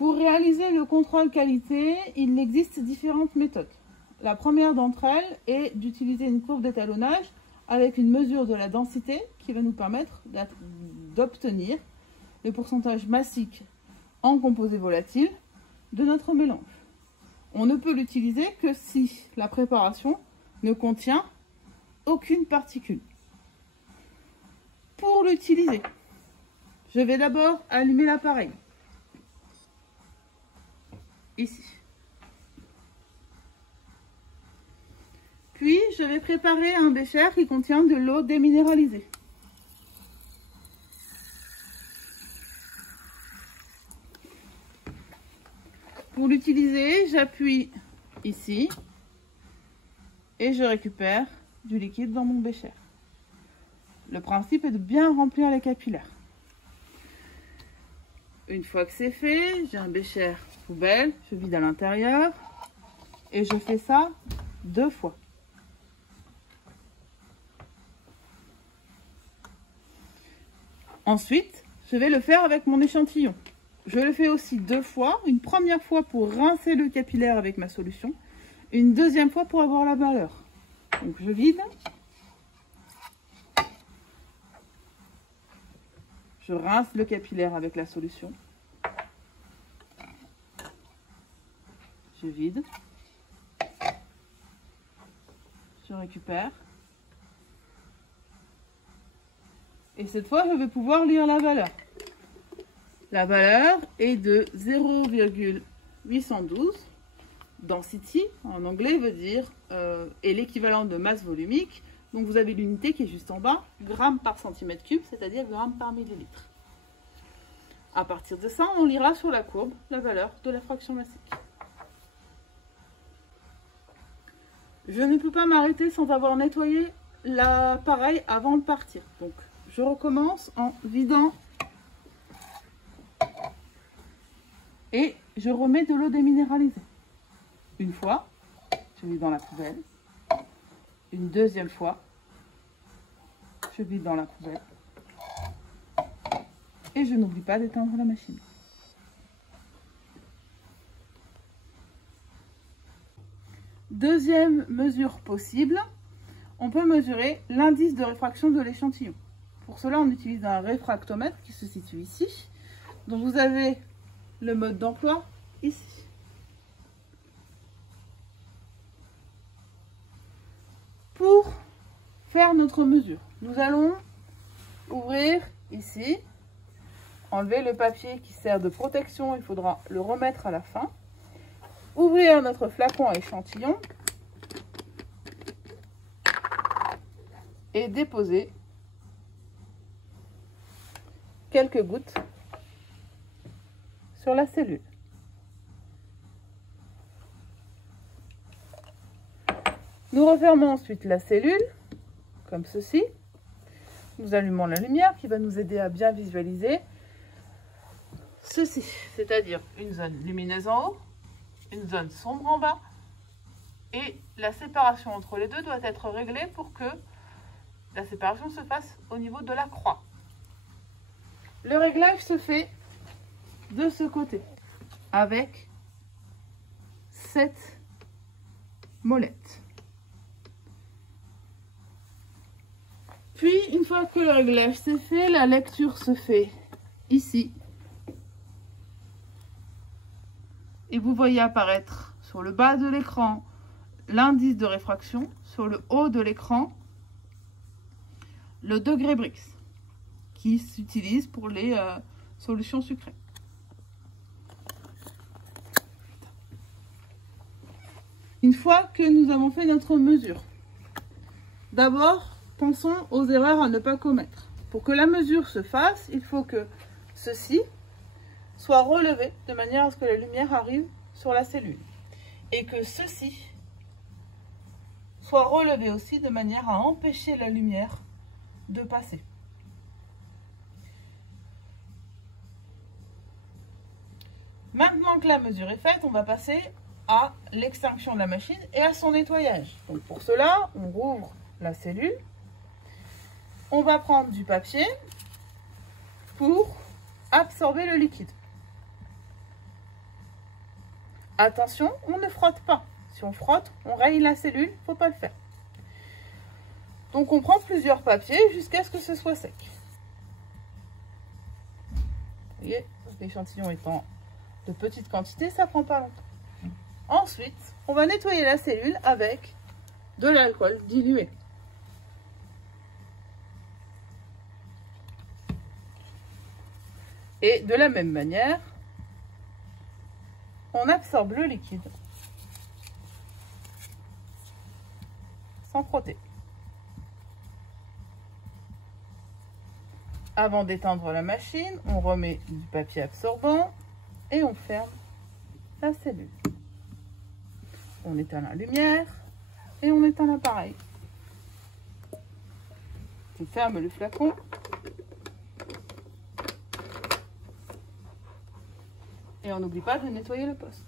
Pour réaliser le contrôle qualité, il existe différentes méthodes. La première d'entre elles est d'utiliser une courbe d'étalonnage avec une mesure de la densité qui va nous permettre d'obtenir le pourcentage massique en composés volatiles de notre mélange. On ne peut l'utiliser que si la préparation ne contient aucune particule. Pour l'utiliser, je vais d'abord allumer l'appareil. Ici. Puis, je vais préparer un bécher qui contient de l'eau déminéralisée. Pour l'utiliser, j'appuie ici et je récupère du liquide dans mon bécher. Le principe est de bien remplir les capillaires. Une fois que c'est fait, j'ai un bécher poubelle, je vide à l'intérieur et je fais ça 2 fois. Ensuite, je vais le faire avec mon échantillon. Je le fais aussi 2 fois, une première fois pour rincer le capillaire avec ma solution, une deuxième fois pour avoir la valeur. Donc je vide. Je rince le capillaire avec la solution. Je vide. Je récupère. Et cette fois, je vais pouvoir lire la valeur. La valeur est de 0,812. Density, en anglais, veut dire est l'équivalent de masse volumique. Donc vous avez l'unité qui est juste en bas, grammes par centimètre cube, c'est-à-dire grammes par millilitre. À partir de ça, on lira sur la courbe la valeur de la fraction massique. Je ne peux pas m'arrêter sans avoir nettoyé l'appareil avant de partir. Donc je recommence en vidant et je remets de l'eau déminéralisée. Une fois, je vide dans la poubelle. Une deuxième fois, je vide dans la poubelle. Et je n'oublie pas d'éteindre la machine. Deuxième mesure possible, on peut mesurer l'indice de réfraction de l'échantillon. Pour cela, on utilise un réfractomètre qui se situe ici. Donc vous avez le mode d'emploi ici. Pour faire notre mesure, nous allons ouvrir ici, enlever le papier qui sert de protection, il faudra le remettre à la fin. Ouvrir notre flacon à échantillon et déposer quelques gouttes sur la cellule. Nous refermons ensuite la cellule, comme ceci. Nous allumons la lumière qui va nous aider à bien visualiser ceci, c'est-à-dire une zone lumineuse en haut, une zone sombre en bas, et la séparation entre les deux doit être réglée pour que la séparation se fasse au niveau de la croix. Le réglage se fait de ce côté, avec cette molette. Puis, une fois que le réglage s'est fait, la lecture se fait ici. Et vous voyez apparaître sur le bas de l'écran l'indice de réfraction, sur le haut de l'écran le degré Brix, qui s'utilise pour les solutions sucrées. Une fois que nous avons fait notre mesure, d'abord, pensons aux erreurs à ne pas commettre. Pour que la mesure se fasse, il faut que ceci soit relevé de manière à ce que la lumière arrive sur la cellule. Et que ceci soit relevé aussi de manière à empêcher la lumière de passer. Maintenant que la mesure est faite, on va passer à l'extinction de la machine et à son nettoyage. Donc pour cela, on rouvre la cellule. On va prendre du papier pour absorber le liquide. Attention, on ne frotte pas. Si on frotte, on raye la cellule, il ne faut pas le faire. Donc on prend plusieurs papiers jusqu'à ce que ce soit sec. Vous voyez, l'échantillon étant de petite quantité, ça ne prend pas longtemps. Ensuite, on va nettoyer la cellule avec de l'alcool dilué. Et de la même manière, on absorbe le liquide sans frotter. Avant d'éteindre la machine, on remet du papier absorbant et on ferme la cellule. On éteint la lumière et on éteint l'appareil. On ferme le flacon. Et on n'oublie pas de nettoyer le poste.